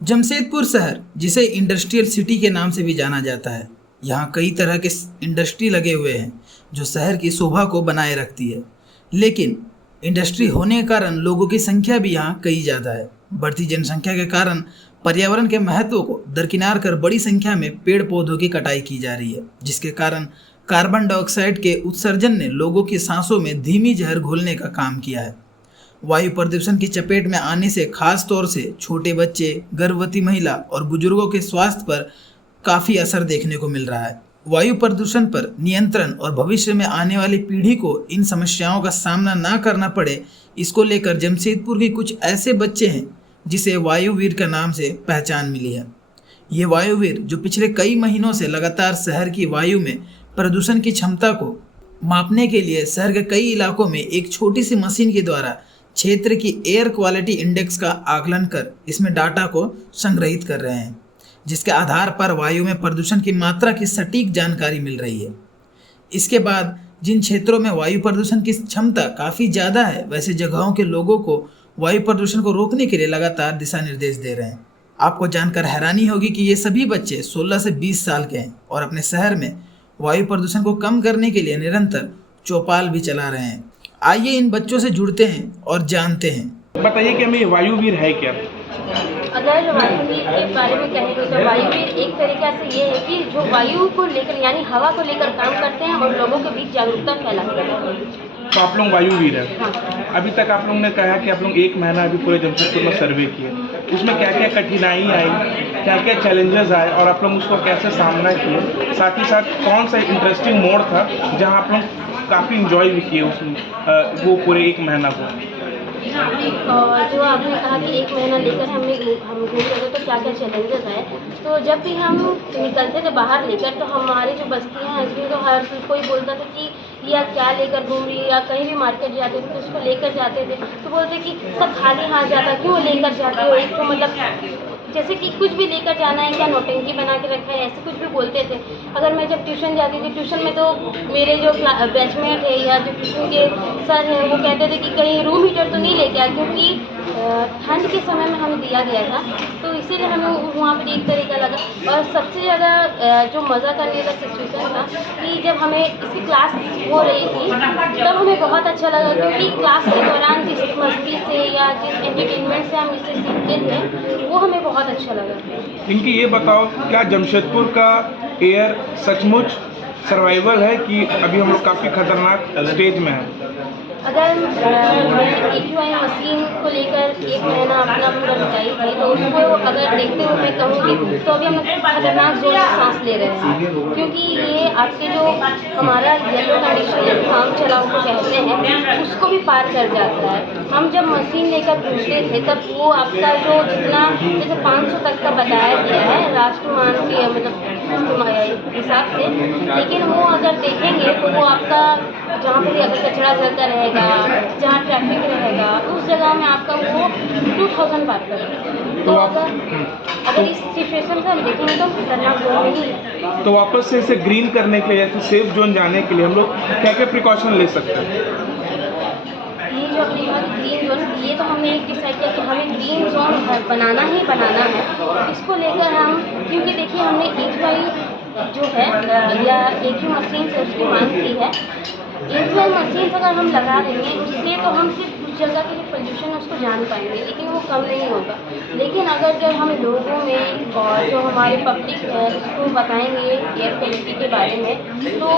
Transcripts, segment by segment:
जमशेदपुर शहर, जिसे industrial city के नाम से भी जाना जाता है, यहाँ कई तरह के इंडस्ट्री लगे हुए हैं जो शहर की शोभा को बनाए रखती है। लेकिन इंडस्ट्री होने के कारण लोगों की संख्या भी यहाँ कई ज़्यादा है। बढ़ती जनसंख्या के कारण पर्यावरण के महत्व को दरकिनार कर बड़ी संख्या में पेड़ पौधों की कटाई की जा रही है, जिसके कारण कार्बन डाइऑक्साइड के उत्सर्जन ने लोगों की सांसों में धीमी जहर घोलने का काम किया है। वायु प्रदूषण की चपेट में आने से खास तौर से छोटे बच्चे, गर्भवती महिला और बुजुर्गों के स्वास्थ्य पर काफ़ी असर देखने को मिल रहा है। वायु प्रदूषण पर नियंत्रण और भविष्य में आने वाली पीढ़ी को इन समस्याओं का सामना ना करना पड़े, इसको लेकर जमशेदपुर के कुछ ऐसे बच्चे हैं जिसे वायुवीर के नाम से पहचान मिली है। ये वायुवीर जो पिछले कई महीनों से लगातार शहर की वायु में प्रदूषण की क्षमता को मापने के लिए शहर के कई इलाकों में एक छोटी सी मशीन के द्वारा क्षेत्र की एयर क्वालिटी इंडेक्स का आकलन कर इसमें डाटा को संग्रहित कर रहे हैं, जिसके आधार पर वायु में प्रदूषण की मात्रा की सटीक जानकारी मिल रही है। इसके बाद जिन क्षेत्रों में वायु प्रदूषण की क्षमता काफ़ी ज़्यादा है, वैसे जगहों के लोगों को वायु प्रदूषण को रोकने के लिए लगातार दिशा निर्देश दे रहे हैं। आपको जानकर हैरानी होगी कि ये सभी बच्चे 16 से 20 साल के हैं और अपने शहर में वायु प्रदूषण को कम करने के लिए निरंतर चौपाल भी चला रहे हैं। आइए इन बच्चों से जुड़ते हैं और जानते हैं। बताइए कि हमें वायुवीर है क्या? अगर वायुवीर के बारे में कहें तो वायुवीर एक तरीका से ये है कि जो वायु को लेकर यानी हवा को लेकर काम करते हैं और लोगों के बीच जागरूकता फैलाते हैं। तो आप लोग वायुवीर है। हाँ। अभी तक आप लोगों ने कहा कि आप लोग 1 महीना अभी पूरे जमशेदपुर में सर्वे किए, उसमें क्या क्या कठिनाई आई, क्या क्या चैलेंजेस आए और आप लोग उसको कैसे सामना किए, साथ ही साथ कौन सा इंटरेस्टिंग मोड था जहाँ आप लोग काफ़ी इंजॉय भी किए वो पूरे 1 महीना को? और जो आपने कहा कि 1 महीना लेकर हम घूम रहे थे तो क्या क्या चैलेंजेस आए, तो जब भी हम निकलते थे बाहर लेकर तो हमारी जो बस्तियाँ हैं उसमें तो हर कोई बोलता था कि या क्या लेकर घूम रही है, या कहीं भी मार्केट जाते थे तो उसको लेकर जाते थे तो बोलते कि सब खाली हाथ जाता, क्यों लेकर जाते हो, एक तो मतलब जैसे कि कुछ भी लेकर जाना है क्या, नौटंकी बना के रखा है, ऐसे कुछ भी बोलते थे। अगर मैं जब ट्यूशन जाती थी, ट्यूशन में तो मेरे जो बैचमेट है या जो ट्यूशन के सर हैं वो कहते थे कि कहीं रूम हीटर तो नहीं लेके आए, क्योंकि ठंड के समय में हमें दिया गया था तो इसीलिए हमें वहाँ पर एक तरीका लगा। और सबसे ज़्यादा जो मज़ा करने का सिचुएशन था कि जब हमें इसकी क्लास हो रही थी तब हमें बहुत अच्छा लगा, क्योंकि क्लास के दौरान जिस मस्ती से या जिस एंटरटेनमेंट से हम इसे सीखते थे वो हमें बहुत अच्छा लगा। इनकी ये बताओ, क्या जमशेदपुर का एयर सचमुच सर्वाइवल है कि अभी हम लोग काफ़ी खतरनाक स्टेज में हैं? अगर मैं AQI मशीन को लेकर 1 महीना अपना पूरा बिताई थी तो उसको अगर देखते हुए मैं कहूँगी तो अभी हम खतरनाक जोर से सांस ले रहे हैं, क्योंकि ये आपके जो हमारा येलो कंडीशन काम चलाओ को कहते हैं उसको भी पार कर जाता है। हम जब मशीन लेकर घूमते थे तब वो आपका जो जितना जैसे 500 तक का बताया गया है राष्ट्रमान के मतलब हिसाब से, लेकिन वो अगर देखेंगे तो वो आपका जहाँ पर अगर कचरा जलता रहेगा, जहाँ ट्रैफिक रहेगा उस जगह में आपका वो 2000 पार करेगा। तो अगर इस सिचुएशन को हम देखेंगे तो खतरनाक जोन नहीं है। तो वापस से इसे ग्रीन करने के लिए, सेफ जोन जाने के लिए हम लोग क्या क्या प्रिकॉशन ले सकते हैं? ये जो अपनी ग्रीन जोन, ये तो हमने एक डिसाइड किया कि हमें ग्रीन जोन बनाना ही बनाना है। इसको लेकर हम, क्योंकि देखिए हमने AQI जो है या AQ मशीन से उसकी मांग की है। AQI मशीन अगर हम लगा देंगे उससे तो हम सिर्फ उस जगह के जो पोल्यूशन है उसको जान पाएंगे, लेकिन वो कम नहीं होगा। लेकिन अगर जब हम लोगों में और जो हमारे पब्लिक है उसको बताएंगे एयर क्वालिटी के बारे में तो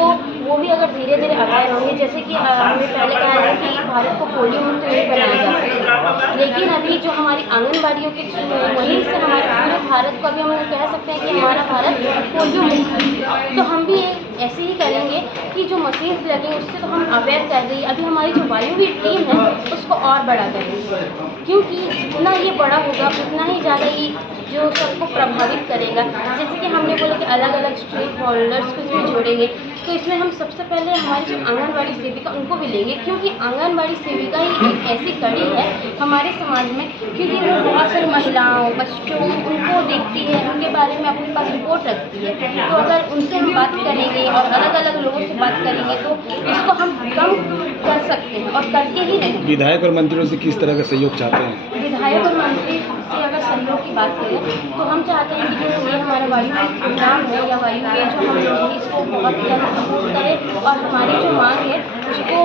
वो भी अगर धीरे धीरे अवेयर होंगे। जैसे कि हमने पहले कहा है कि भारत को पोलियो मुक्त नहीं बनाया जा सकता, लेकिन अभी जो हमारी आंगनबाड़ियों के थ्रू है वहीं से हमारे पूरे भारत को अभी हम कह सकते हैं कि हमारा भारत पोलियो मुक्त है। तो हम भी ऐसे ही करेंगे कि जो मशीन्स लगेंगे उससे तो हम अवेयर कर रही है। अभी हमारी जो वायुवीर टीम है उसको और बड़ा करेंगे, क्योंकि जितना ये बड़ा होगा उतना ही ज़्यादा ये जो सबको प्रभावित करेगा। जैसे कि हमने बोला कि अलग अलग स्टेक होल्डर्स को इसमें जोड़ेंगे, तो इसमें हम सबसे पहले हमारी जो आंगनबाड़ी सेविका उनको भी लेंगे, क्योंकि आंगनबाड़ी सेविका ही एक ऐसी कड़ी है हमारे समाज में, क्योंकि वो बहुत सारी महिलाओं बच्चों उनको देखती है, उनके बारे में अपने पास रिपोर्ट रखती है। तो अगर उनसे हम बात करेंगे और अलग अलग लोगों से बात करेंगे तो इसको हम कम कर सकते हैं और करके ही रहेंगे। विधायक और मंत्रियों से किस तरह का सहयोग चाहते हैं? विधायक और मंत्री से अगर सहयोग की बात करें तो हम चाहते हैं कि जो ये हमारा वायु प्रोग्राम है या वायु के जो हम लोग हैं इसको बहुत ही ज़्यादा सपोर्ट करें और हमारी जो मांग है उसको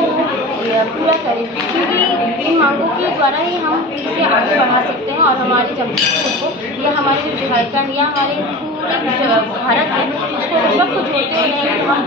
पूरा करें, क्योंकि इन मांगों के द्वारा ही हम इसे आगे बढ़ा सकते हैं और हमारे जमशेदपुर को या हमारे जो झारखंड या हमारे पूरे जो भारत है उसको सबको जोड़ते हुए हम